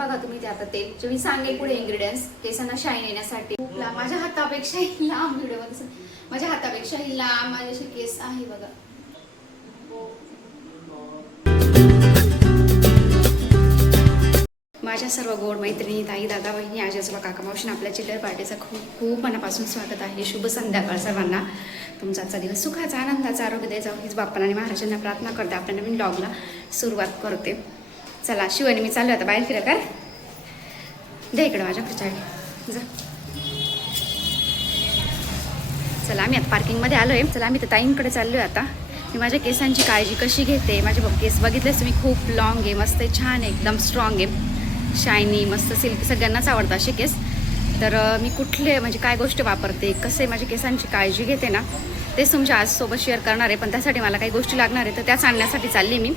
बघा तुम्ही ते आता तेल जे मी सांगेल पुढे इन्ग्रेडियंट्स केसांना शाईन येण्यासाठी. खूप लांब. माझ्या हातापेक्षाही लांब व्हिडिओ माझ्या हातापेक्षाही लांब माझे असे केस आहे बघा. माझ्या सर्व गोड मैत्रिणी ताई दादा बहिणी आजी आजोबा काका मावशीन आपल्या चिल्लर पार्टीचं खूप खूप मनापासून स्वागत आहे. शुभ संध्याकाळ सर्वांना. तुमचा आजचा दिवस सुखाचा आनंदाचा आरोग्य द्यायचा. हीच बाप्पा आणि महाराजांना प्रार्थना करते. आपल्या नवीन ब्लॉगला सुरुवात करते. चला शिवानी मी चालू आता बाहेर फिरा काय? द्या इकडं माझ्याकडे चावी जा. चला आम्ही आता पार्किंगमध्ये आलो आहे चला आम्ही तर ताईंकडे चाललो आहे आता. मी माझ्या केसांची काळजी कशी घेते? माझे बघ केस बघितलेच तुम्ही? खूप लॉंग आहे मस्त आहे छान आहे एकदम स्ट्रॉंग आहे. शायनी मस्त सिल्क सगळ्यांनाच आवडतं असे केस. तर मी कुठले म्हणजे काय गोष्ट वापरते कसे माझ्या केसांची काळजी घेते ना तेच तुमच्या आज सोबत शेअर करणार आहे. पण त्यासाठी मला काही गोष्टी लागणार आहे तर त्याच आणण्यासाठी चालली मी.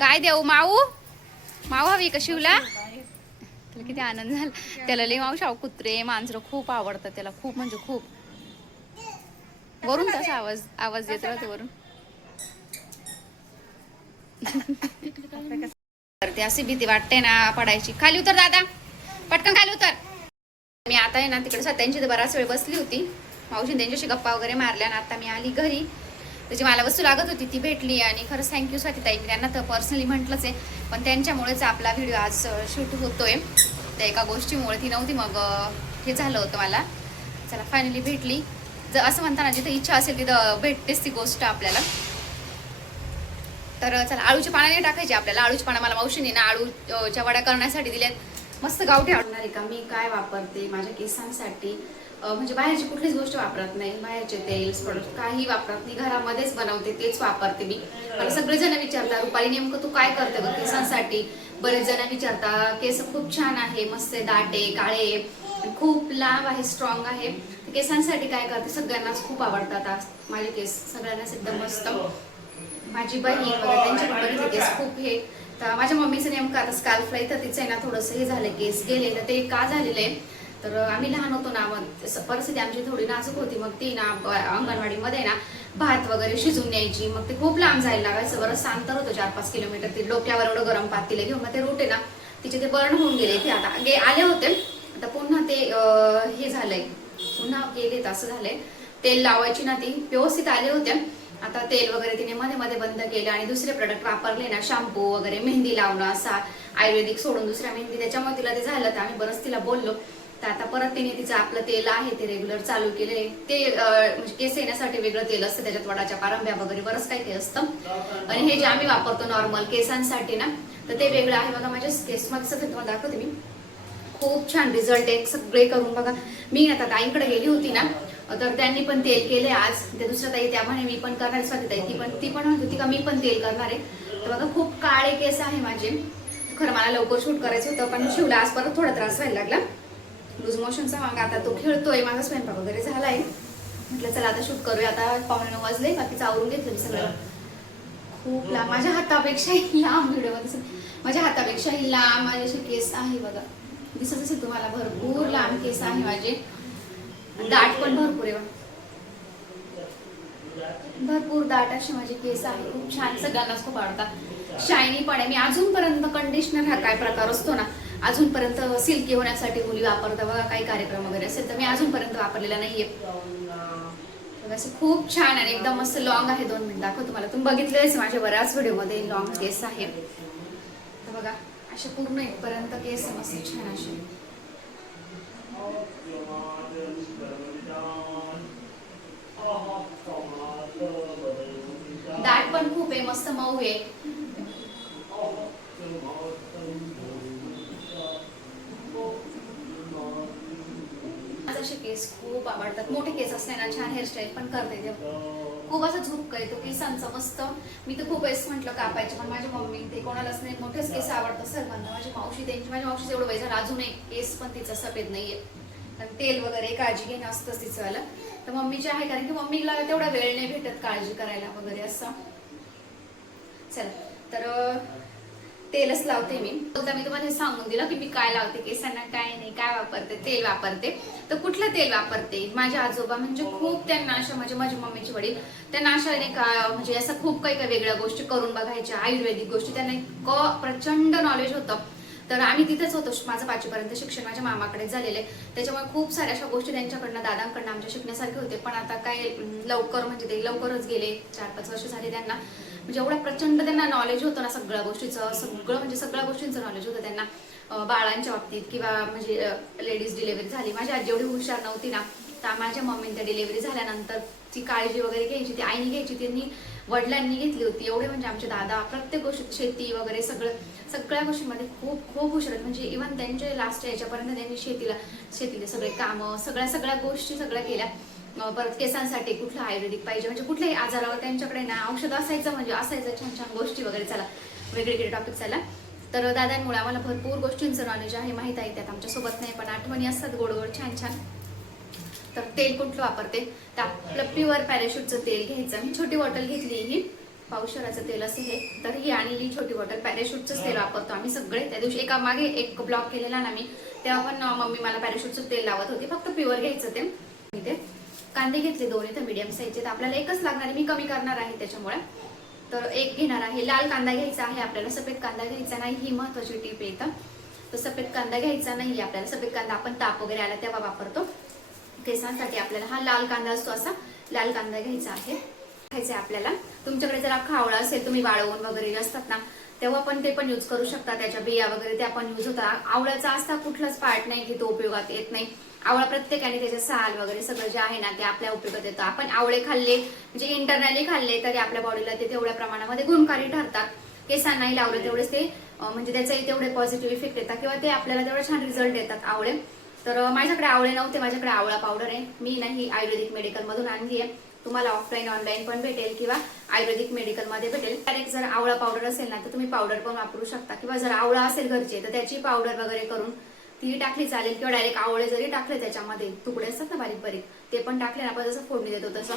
काय देऊ माऊ? माऊ हवी का शिवला? त्याला किती आनंद झाला. त्याला लई मावशाव कुत्रे मांजरं खूप आवडतं त्याला खूप म्हणजे खूप. वरून तसा आवाज आवाज देत राहतो वरून. ते अशी भीती वाटते ना पडायची. खाली उतर दादा. पटकन खाली उतर. मी आता आहे ना तिकडे सत्यांची तर बराच वेळ बसली होती. मावशी त्यांच्याशी गप्पा वगैरे मारल्या ना आता मी आली घरी. त्याची मला वस्तू लागत होती ती भेटली आणि खरंच थँक्यू स्वाती ताई. मी त्यांना तर पर्सनली म्हटलंच आहे पण त्यांच्यामुळेच आपला व्हिडिओ आज शूट होतोय. त्या एका गोष्टीमुळे ती नव्हती मग हे झालं होतं मला. चला फायनली भेटली. जर असं म्हणताना जिथं इच्छा असेल तिथं भेटतेच ती गोष्ट आपल्याला. तर चला आळूची पानं नाही टाकायची आपल्याला. आळूची पानं मला मावशीने ना आळूच्या वड्या करण्यासाठी दिल्यात. मस्त गावठी आणणार आहे का? मी काय वापरते? माझ्या केसांसाठी म्हणजे बाहेरची कुठलीच गोष्ट वापरत नाही. बाहेरचे तेल प्रोडक्ट काही वापरत नाही. घरामध्येच बनवते तेच वापरते मी. मला सगळेजण विचारतात रुपाली नेमकं तू काय करते बघ केसांसाठी? बरेच जण विचारता केस खूप छान आहे मस्त दाटे काळे खूप लांब आहे स्ट्रॉंग आहे. केसांसाठी काय करते? सगळ्यांनाच खूप आवडतात आज माझे केस. सगळ्यांनाच एकदम मस्त. माझी बहीण वगैरे त्यांचे बघितले केस खूप हे. तर माझ्या मम्मीचं नेमकं आता स्काल्फ आहे तर तिचं आहे ना थोडंसं हे झालं केस. गेले तर ते का झालेलं आहे? तर आम्ही लहान होतो ना मग परिस्थिती आमची थोडी नाजूक होती. मग ती ना अंगणवाडीमध्ये ना भात वगैरे शिजून न्यायची. मग ते खूप लांब जायला लागायचं. बरंच सांगतर होतं चार पाच किलोमीटर. ते डोक्यावर एवढं गरम पात तिला घेऊन मग ते रूट आहे ना तिचे ते बर्न होऊन गेले. ते आता गे आले होते. आता पुन्हा ते हे झालंय. पुन्हा गेले असं झालंय. तेल लावायची ना ती. व्यवस्थित आले होते. आता तेल वगैरे तिने मध्ये मध्ये बंद केलं आणि दुसरे प्रोडक्ट वापरले ना. शॅम्पू वगैरे मेहंदी लावणं असा आयुर्वेदिक सोडून दुसऱ्या मेहंदी. त्याच्यामुळे तिला ते झालं. तर आम्ही बरंच तिला बोललो. तर आता परत तिने तिचं आपलं तेल आहे ते रेग्युलर चालू केले ते म्हणजे केस येण्यासाठी वेगळं तेल असतं त्याच्यात वडाच्या पारंब्या वगैरे बरंच काही ते असतं. आणि हे जे आम्ही वापरतो नॉर्मल केसांसाठी ना तर ते वेगळं आहे. बघा माझ्या केस मध्ये तुम्हाला दाखवते मी. खूप छान रिझल्ट आहे. सगळे करून बघा. मी आता ताईंकडे गेली होती ना तर त्यांनी पण तेल केले आज. ते दुसऱ्या ताई त्या म्हणे मी पण करणार आहे. स्वाती ताई ती पण ती पण म्हणत होती का मी पण तेल करणार आहे. तर बघा खूप काळे केस आहे माझे. खरं मला लवकर शूट करायचं होतं पण शिवला आज परत थोडा त्रास व्हायला लागला. लूज मोशनचा मग आता तो खेळतोय माझा स्वयंपाक वगैरे झालाय. म्हटलं चला आता शूट करूया. आता पावणे नऊ वाजले बाकीचं आवरून घेतलं मी सगळं. खूप लांब माझ्या हातापेक्षाही लांब व्हिडिओ माझ्या हातापेक्षाही लांब माझे असे केस आहे बघा. दिसत असेल तुम्हाला भरपूर लांब केस आहे माझे. दाट पण भरपूर आहे भरपूर दाट असे माझे केस आहे. खूप छान सगळ्यांनाच खूप आवडतात. शायनी पण आहे. मी अजूनपर्यंत कंडिशनर हा काय प्रकार असतो ना अजूनपर्यंत सिल्की होण्यासाठी मुली वापरतात. बघा काही कार्यक्रम वगैरे असेल तर मी अजूनपर्यंत वापरलेला नाही आहे असं खूप छान आणि एकदम मस्त लॉंग आहे. दोन मिनिट दाखव तुम्हाला. तुम्ही बघितलेच माझ्या बऱ्याच व्हिडिओमध्ये लॉंग केस आहे. तर बघा असे पूर्ण इथपर्यंत केस आहे मस्त छान असे. दाट पण खूप आहे मस्त मऊ आहे माझे असे केस खूप आवडतात मोठे केस असले ना छान हेअरस्टाईल पण करते ते. खूप असं झुपक आहे तो केसांचा मस्त. मी तर खूप वेळेस म्हटलं कापायचे पण माझ्या मम्मी ते कोणालाच नाही. मोठेच केस आवडतात सर्वांना माझी मावशी त्यांची माझ्या मावशीचं एवढं वय झालं एक केस पण तिचं सफेद नाहीये. कारण तेल वगैरे काळजी घेणं असतंच तिचं. वालं तर मम्मीची आहे कारण की मम्मीला तेवढा वेळ नाही भेटत काळजी करायला वगैरे असं. चल. तर तेलच लावते मी. तर मी तुम्हाला हे सांगून दिलं की मी काय लावते केसांना काय नाही काय वापरते तेल वापरते. तर कुठलं तेल वापरते? माझे आजोबा म्हणजे खूप त्यांना अशा म्हणजे माझ्या मम्मीचे वडील त्यांना अशा का म्हणजे असं खूप काही काही वेगळ्या गोष्टी करून बघायच्या आयुर्वेदिक गोष्टी. त्यांना इतकं प्रचंड नॉलेज होतं. तर आम्ही तिथेच होतो माझं पाचवीपर्यंत शिक्षण माझ्या मामाकडे झालेले त्याच्यामुळे खूप साऱ्या अशा गोष्टी त्यांच्याकडनं दादांकडनं आमच्या शिकण्यासारखे होते पण आता काय लवकर म्हणजे ते लवकरच गेले चार पाच वर्ष झाले त्यांना. म्हणजे एवढं प्रचंड त्यांना नॉलेज होतं ना सगळ्या गोष्टीचं सगळं म्हणजे सगळ्या गोष्टींचं नॉलेज होतं त्यांना. बाळांच्या बाबतीत किंवा म्हणजे लेडीज डिलेवरी झाली. माझी आजी एवढी हुशार नव्हती ना. तर माझ्या मम्मीने त्या डिलेव्हरी झाल्यानंतर ती काळजी वगैरे घ्यायची ती आईने घ्यायची त्यांनी वडिलांनी घेतली होती. एवढे म्हणजे आमचे दादा प्रत्येक गोष्टीत शेती वगैरे सगळं सगळ्या गोष्टींमध्ये खूप खूप हुशार आहेत. म्हणजे इव्हन त्यांचे लास्ट याच्यापर्यंत त्यांनी शेतीला शेतीले सगळे कामं सगळ्या सगळ्या गोष्टी सगळ्या केल्या. परत केसांसाठी कुठलं आयुर्वेदिक पाहिजे? म्हणजे कुठल्याही आजारावर त्यांच्याकडे ना औषध असायचं म्हणजे असायचं छान छान गोष्टी वगैरे चला वेगवेगळे टॉपिक चला तर दादांमुळे आम्हाला भरपूर गोष्टींचं नॉलेज आहे माहीत आहे त्यात आमच्यासोबत नाही पण आठवणी असतात गोड गोड छान छान. तर तेल कुठलं वापरते? तर आपलं प्युअर पॅराशूटचं तेल घ्यायचं. मी छोटी बॉटल घेतली ही. पावशराचं तेल असं हे. तर ही आणली छोटी बॉटल पॅराशूटचं तेल वापरतो आम्ही सगळे. त्या दिवशी एका मागे एक ब्लॉक केलेला ना मी तेव्हा पण मम्मी मला पॅराशूटचं तेल लावत होती. फक्त प्युअर घ्यायचं ते. इथे. कांदे घेतले दोन इथं मीडियम साईजचे तर आपल्याला एकच लागणार आहे. मी कमी करणार आहे त्याच्यामुळे. तर एक घेणार आहे. लाल कांदा घ्यायचा आहे. आपल्याला सफेद कांदा घ्यायचा नाही. ही महत्वाची टीप येतं तर सफेद कांदा घ्यायचा नाही. आपल्याला सफेद कांदा आपण ताप वगैरे आला तेव्हा वापरतो. केसांसाठी आपल्याला हा लाल कांदा असतो असा. लाल कांदा घ्यायचा आहे. घ्यायचा आहे आपल्याला. तुमच्याकडे जर खावळा असेल तुम्ही वाळवून वगैरे असतात ना तेव्हा पण ते पण यूज करू शकता. त्याच्या बिया वगैरे त्या पण यूज होतात. आवळ्याचा असता कुठलाच पार्ट नाही की तो उपयोगात येत नाही. आवळा प्रत्येकाने त्याचे साल वगैरे सगळं जे आहे ना ते आपल्या उपयोगात येतं. आपण आवळे खाल्ले म्हणजे इंटरनली खाल्ले तरी आपल्या बॉडीला ते तेवढ्या प्रमाणामध्ये गुणकारी ठरतात. केसांनाही लावलं तेवढेच ते म्हणजे त्याचाही तेवढे पॉझिटिव्ह इफेक्ट येतात किंवा ते आपल्याला तेवढे छान रिझल्ट येतात आवळे. तर माझ्याकडे आवळे नव्हते माझ्याकडे आवळा पावडर आहे. मी नाही आयुर्वेदिक मेडिकल मधून आणली आहे. तुम्हाला ऑफलाईन ऑनलाईन पण भेटेल किंवा आयुर्वेदिक मेडिकलमध्ये भेटेल. डायरेक्ट जर आवळा पावडर असेल ना तर तुम्ही पावडर पण वापरू शकता. किंवा जर आवळा असेल घरचे तर त्याची पावडर वगैरे करून ती टाकली चालेल किंवा डायरेक्ट आवळे जरी टाकले त्याच्यामध्ये तुकडे असतात ना बारीक बारीक ते पण टाकले ना आपण जसं फोडणी देतो तसं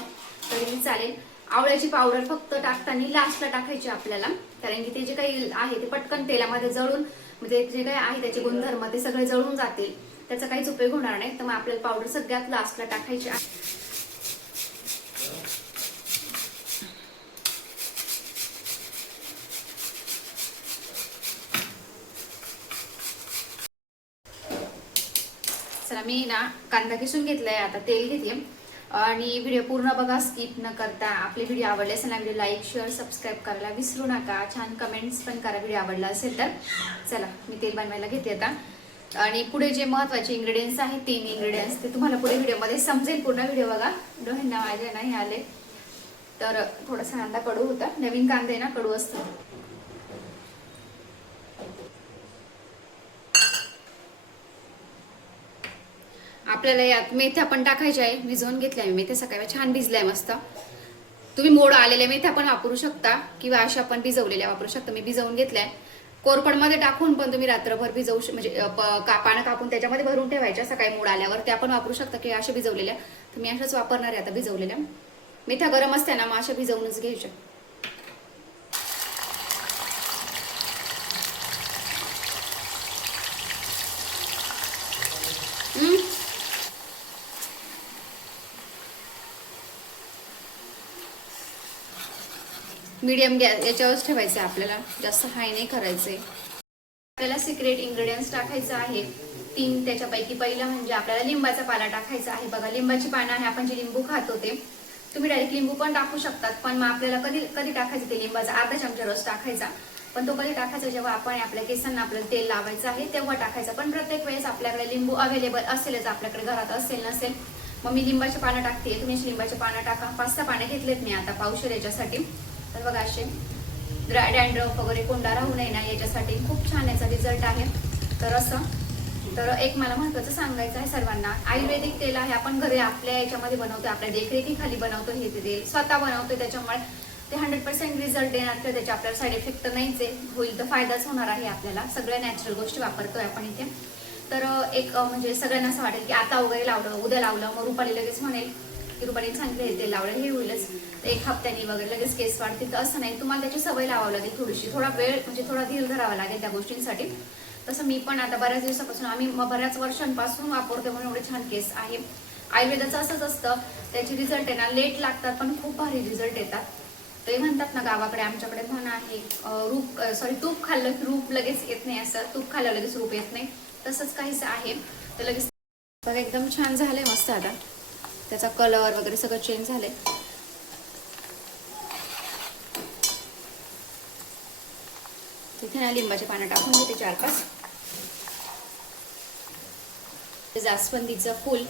तरी चालेल. आवळ्याची पावडर फक्त टाकताना लास्टला टाकायची आपल्याला कारण की ते जे काही आहे ते पटकन तेलामध्ये जळून म्हणजे जे काही आहे त्याचे गुणधर्म ते सगळे जळून जातील. त्याचा काहीच उपयोग होणार नाही तर मग आपल्याला पावडर सगळ्यात लास्टला टाकायची आहे. चला मी ना कांदा किसून घेतलाय आता तेल घेतले आणि व्हिडिओ पूर्ण बघा स्किप न करता. आपले व्हिडिओ आवडले असेल ना व्हिडिओ लाईक शेअर सबस्क्राईब करायला विसरू नका. छान कमेंट्स पण करा व्हिडिओ आवडला असेल तर. चला मी तेल बनवायला घेते आता. आणि पुढे जे महत्त्वाचे इंग्रेडियंट्स आहेत तीन इंग्रेडियंट्स ते तुम्हाला पुढे व्हिडिओमध्ये समजेल. पूर्ण व्हिडिओ बघा. डोह्यांना माझे नाही आले. तर थोडासा कांदा कडू होता. नवीन कांदे ना कडू असतो आपल्याला यात मेथ्या पण टाकायच्या आहे भिजवून घेतल्या मी. मेथ्या सकाळी छान भिजल्या मस्त. तुम्ही मोड आलेल्या मेथ्या पण वापरू शकता किंवा अशा पण भिजवलेल्या वापरू शकता. मी भिजवून घेतल्या कोरफडमध्ये टाकून पण तुम्ही रात्रभर भिजवू म्हणजे का- पानं कापून त्याच्यामध्ये भरून ठेवायच्या सकाळी मूड आल्यावर. त्या पण वापरू शकता किंवा अशा भिजवलेल्या. तर मी अशाच वापरणार आहे आता भिजवलेल्या. मेथ्या गरम असते ना मग अशा भिजवूनच घ्यायच्या. मीडियम गॅस याच्यावरच ठेवायचं आहे आपल्याला. जास्त हाय नाही करायचंय. आपल्याला सिक्रेट इन्ग्रेडियंट्स टाकायचं आहे. तीन त्याच्यापैकी पहिलं म्हणजे आपल्याला लिंबाचा पाला टाकायचा आहे. बघा लिंबाची पानं आहे आपण जे लिंबू खातो ते. तुम्ही डायरेक्ट लिंबू पण टाकू शकतात पण मग आपल्याला कधी कधी टाकायचं ते लिंबाचा अर्धा चमचा रस टाकायचा. पण तो कधी टाकायचा जेव्हा आपण आपल्या केसांना आपल्याला तेल लावायचं आहे तेव्हा टाकायचा. पण प्रत्येक वेळेस आपल्याकडे लिंबू अवेलेबल असेलच आपल्याकडे घरात असेल नसेल. मग मी लिंबाची पानं टाकते. तुम्ही लिंबाची पानं टाका. पाच सहा पानं घेतलेत मी आता पावशेर याच्यासाठी. तर बघा असे डॅन्ड्रफ वगैरे कोंडा राहू नये ना याच्यासाठी खूप छान याचा रिझल्ट आहे. तर असं तर एक मला महत्वाचं सांगायचं आहे सर्वांना आयुर्वेदिक तेल आहे आपण घरी आपल्या याच्यामध्ये बनवतो आपल्या देखरेखीखाली बनवतो हे ते तेल स्वतः बनवतो त्याच्यामुळे ते हंड्रेड पर्सेंट रिझल्ट देणार किंवा त्याचे आपल्याला साईड इफेक्ट तर नाहीच होईल तर फायदाच होणार आहे आपल्याला सगळ्या नॅचरल गोष्टी वापरतोय आपण इथे. तर एक म्हणजे सगळ्यांना असं वाटेल की आता वगैरे लावलं उद्या लावलं मग रुपाली लगेच म्हणेल की रुपाली सांगितलं हे ते लावलं हे होईलच. एक हप्त्यानी वगैरे लगेच केस वाढतील तर असं नाही. तुम्हाला त्याची सवय लावावी लागेल थोडीशी. थोडा वेळ म्हणजे थोडा धीर धरावा लागेल त्या गोष्टींसाठी. तसं मी पण आता बऱ्याच दिवसापासून आम्ही बऱ्याच वर्षांपासून वापरतो म्हणून एवढे छान केस आहे. आयुर्वेदाचं असंच असतं. त्याचे रिझल्ट आहे ना लेट लागतात पण खूप भारी रिझल्ट येतात. ते म्हणतात ना गावाकडे आमच्याकडे म्हण आहे. रूप सॉरी तूप खाल्लं की रूप लगेच येत नाही असं. तूप खाल्लं लगेच रूप येत नाही. तसंच काहीच आहे. तर लगेच बघा एकदम छान झालंय मस्त आता. त्याचा कलर वगैरे सगळं चेंज झालंय. तिथे ना लिंबाचे पानं टाकून घेते चार पाच. जास्वंदीचं फूल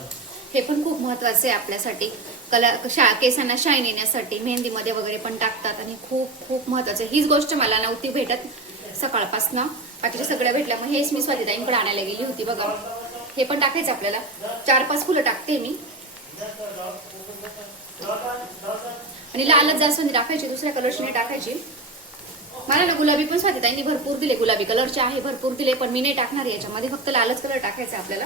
हे पण खूप महत्वाचं आहे आपल्यासाठी. कला शा केसांना शाईन येण्यासाठी मेहंदीमध्ये वगैरे पण टाकतात आणि खूप खूप महत्वाचं हीच गोष्ट मला नव्हती भेटत सकाळपासनं. बाकीच्या सगळ्या भेटल्या मग हेच मी स्वातीताईंकडे आणायला गेली होती बघा. हे पण टाकायचं आपल्याला. चार पाच फुलं टाकते मी. आणि लालच जास्वंदी टाकायची दुसऱ्या कलरची टाकायची. मला ना गुलाबी पण स्वातीताईंनी भरपूर दिले. गुलाबी कलरचे आहे भरपूर दिले पण मी नाही टाकणार याच्यामध्ये फक्त लालच कलर टाकायचा आपल्याला.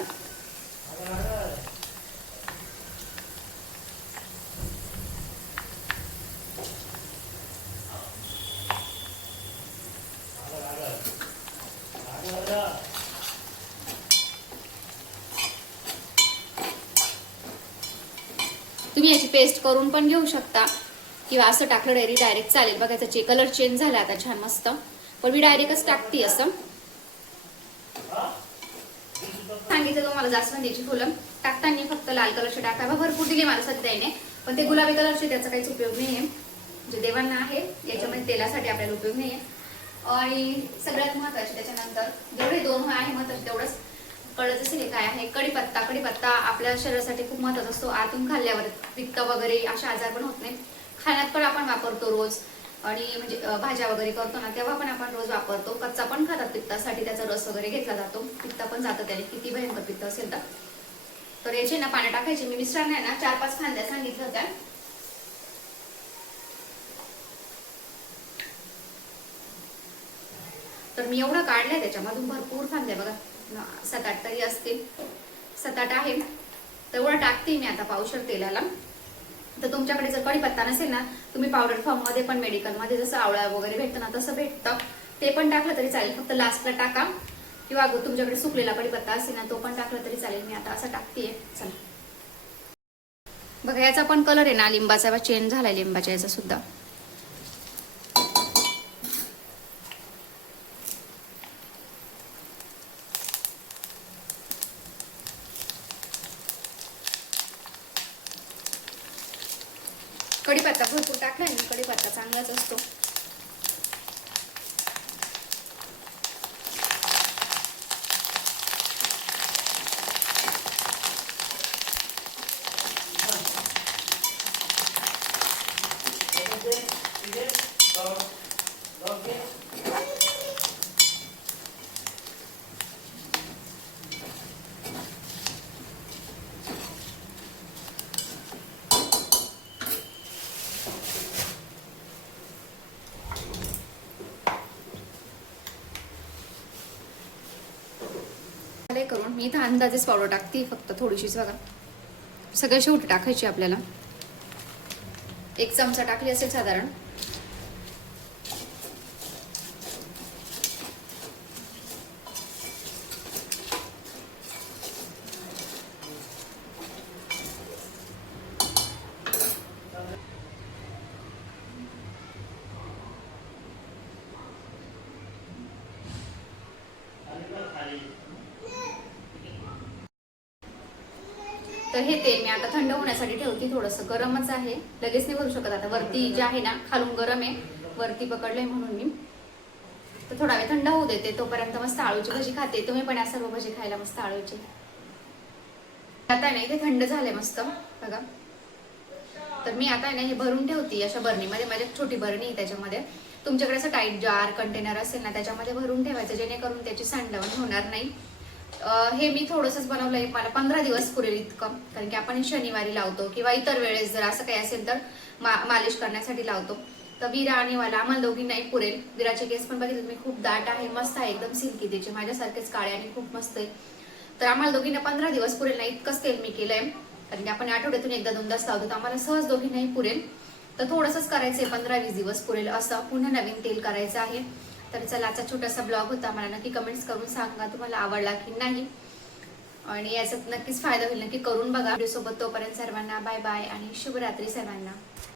तुम्ही याची पेस्ट करून पण घेऊ शकता. किंवा असं टाकलं डायरी डायरेक्ट चालेल. बघा त्याचे कलर चेंज झाला आता छान मस्त. पण मी डायरेक्टच टाकते असं. सांगितलं तुम्हाला जास्वंदीची फुलं टाकताना फक्त लाल कलरचे टाकावा भरपूर दिली मला सध्याने. पण ते गुलाबी कलरचे त्याचा काहीच उपयोग नाहीये. जे देवांना आहे याच्यामध्ये तेलासाठी आपल्याला उपयोग नाहीये. आणि सगळ्यात महत्त्वाचे त्याच्यानंतर जेवढे दोन आहे महत्त्वाचे तेवढंच कळत असेल हे काय आहे. कढीपत्ता कढीपत्ता आपल्या शरीरासाठी खूप महत्त्वाचा असतो. आतून खाल्ल्यावर पित्त वगैरे असे आजार पण होत नाही खाण्यात पण आपण वापरतो रोज. आणि म्हणजे भाज्या वगैरे करतो ना तेव्हा पण आपण रोज वापरतो. कच्चा पण खातात पित्तासाठी त्याचा रस वगैरे घेतला जातो. पित्त पण जातं त्याने. किती भयंकर पित्त असेल तर. तर याचे ना पाण्या टाकायचे. मी मिस्टरांना ना चार पाच फांद्या सांगितलं होत्या. तर मी एवढं काढलंय त्याच्यामधून भरपूर फांद्या बघा. सात आठ तरी असतील. सात आठ आहे तेवढं टाकते मी आता पावशर तेलाला. तर तुमच्याकडे जर कढीपत्ता नसेल ना तुम्ही पावडर फॉर्ममध्ये पण मेडिकलमध्ये जसं आवळा वगैरे भेटतं ना तसं भेटतं. ते पण टाकलं तरी चालेल. फक्त लास्टला टाका. किंवा अगो तुमच्याकडे सुकलेला कढीपत्ता असेल ना तो पण टाकला तरी चालेल. मी आता असं टाकतेय. चला. बघा याचा पण कलर आहे ना लिंबाचा. चेंज झालाय लिंबाच्या याचा सुद्धा. कढीपत्ता भरपूर टाकला मी कढीपत्ता चांगलाच असतो. झालंय करून मी इथं अंदाजेच पावडर टाकते फक्त थोडीशीच बघा. सगळ्या शेवटी टाकायची आपल्याला. एक चमचा टाकली असेल साधारण. तर हे तेल मी आता थंड होण्यासाठी ठेवते थोडंसं गरमच आहे. लगेच नाही भरू शकत आता. वरती जे आहे ना खालून गरम आहे. वरती पकडलंय म्हणून मी. तर थोडा वेळ थंड होऊ देते. तोपर्यंत मस्त आळूची भाजी खाते. तुम्ही पण या सर्व भाजी खायला मस्त आळूची. आता नाही ते थंड झालंय मस्त. बघा. तर मी आता आहे ना हे भरून ठेवते अशा बरणीमध्ये. माझ्या छोटी बरणी आहे त्याच्यामध्ये. तुमच्याकडे असं टाईट जार कंटेनर असेल ना त्याच्यामध्ये भरून ठेवायचं. जेणेकरून त्याची सांडवण होणार नाही. हे मी थोडंसंच बनवलं आहे. मला पंधरा दिवस पुरेल इतकं. कारण की आपण शनिवारी लावतो किंवा इतर वेळेस जर असं काही असेल तर मा मालिश करण्यासाठी लावतो. तर विरा आणि मला आम्हाला दोघींनाही पुरेल. विराचे केस पण बघितले. तुम्ही खूप दाट आहे मस्त आहे एकदम सिल्की त्याचे. माझ्यासारखेच काळे आणि खूप मस्त आहे. तर आम्हाला दोघींना पंधरा दिवस पुरेल ना इतकंच तेल मी केलंय. कारण की आपण आठवड्यातून एकदा दोनदाच लावतो. तर आम्हाला सहज दोघींनाही पुरेल. तर थोडंसंच करायचं आहे पंधरा वीस दिवस पुरेल असं. पुन्हा नवीन तेल करायचं आहे. तर चला आजचा छोटासा ब्लॉग होता. मला नक्की कमेंट्स करून सांगा तुम्हाला आवडला की नाही. आणि याचा नक्कीच फायदा होईल. नक्की करून बघा. व्हिडिओ सोबत तोपर्यंत सर्वांना बाय बाय आणि शुभरात्री सर्वांना.